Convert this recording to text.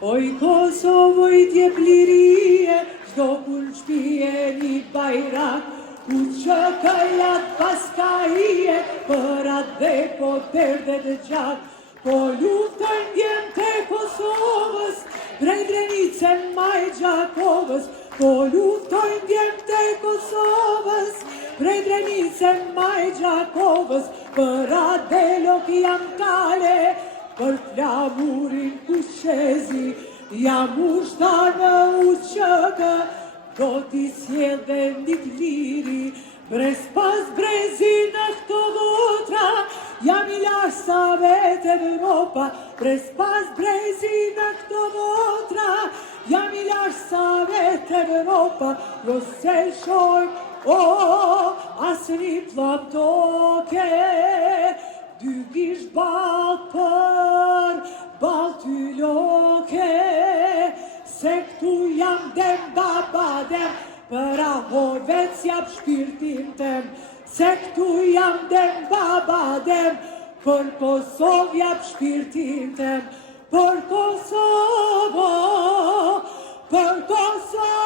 Oj Kosovoj t'je plirie, çdo kur shpije një bajrak, ku që këllat pas ka hije, për atë dhe po derde të gjatë. Po luftën djem të Kosovës, drejt Drenicën maj Gjakovës. Po luftën djem të Kosovës, drejt Drenicën maj Gjakovës. Për atë dhe lok jam kale, për flamurin kushezi, jam ushta në uqëkë, do t'i sjell dhe një liri, brez pas brezi në këto votra, jam i lash sa vetë Evropa, brez pas brezi në këto votra, jam i lash sa vetë Evropa, jo se shojmë, asë një plam toke, dy gish bal për bal ty loke, se këtu jam dem baba dem, për ahove s'jap shpirtin tem, se këtu jam dem baba dem, për Kosovë jap shpirtin tem, për Kosovo, për Kosovo.